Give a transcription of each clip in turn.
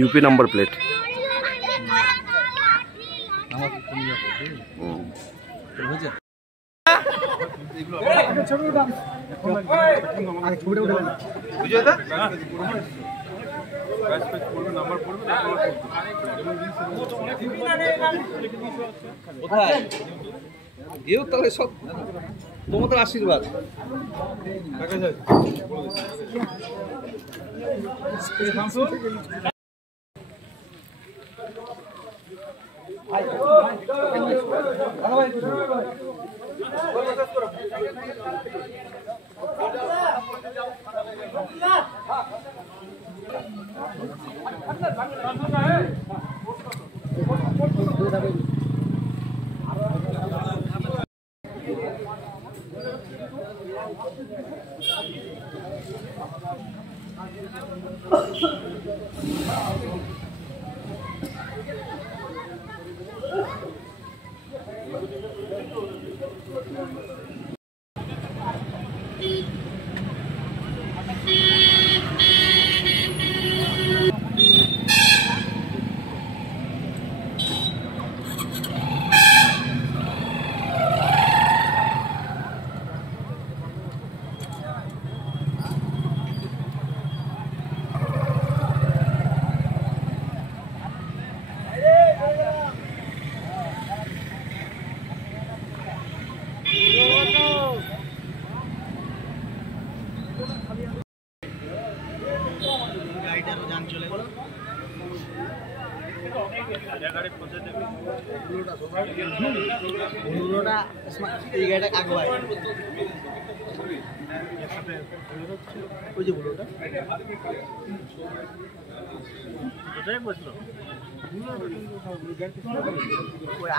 UP number plate. তোমাদের আশীর্বাদ।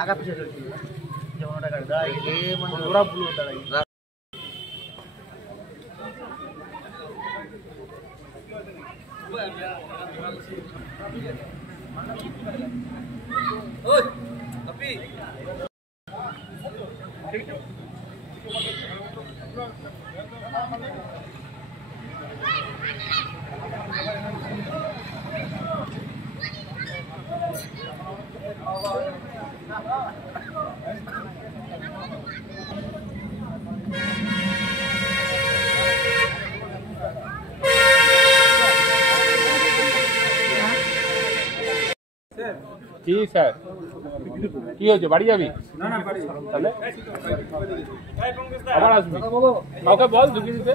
আগা পিছিয়ে চলছিল যেমন ওটা গাড়ি দাঁড়াই মানে ওরা বুলো দাঁড়াই ওই আপি কি স্যার কি হয়েছে বাড়ি যাবি তাহলে আবার আসবি কাউকে বল ঢুকে দিতে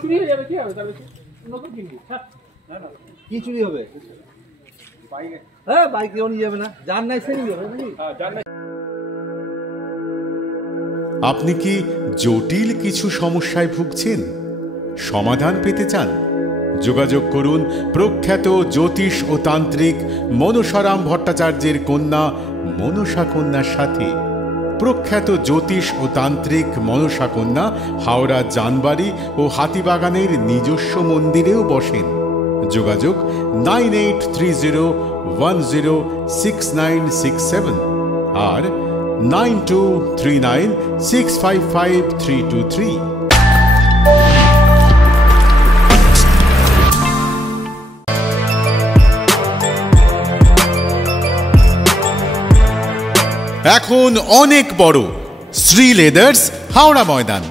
চুরি হয়ে যাবে কি হবে তাহলে নতুন কিনবি কি চুরি হবে হ্যাঁ বাইক কেউ নিয়ে যাবে না জান নাই সে নিয়ে যাবে নাকি জান নাই। আপনি কি জটিল কিছু সমস্যায় ভুগছেন, সমাধান পেতে চান? যোগাযোগ করুন প্রখ্যাত জ্যোতিষ ও তান্ত্রিক মনসারাম ভট্টাচার্যের কন্যা মনসা কন্যার সাথে। প্রখ্যাত জ্যোতিষ ও তান্ত্রিক মনসা কন্যা হাওড়া জানবাড়ি ও হাতিবাগানের নিজস্ব মন্দিরেও বসেন। যোগাযোগ 9830106967 আর 9239655323। এখন অনেক বড় শ্রী লেদার্স হাওড়া ময়দান।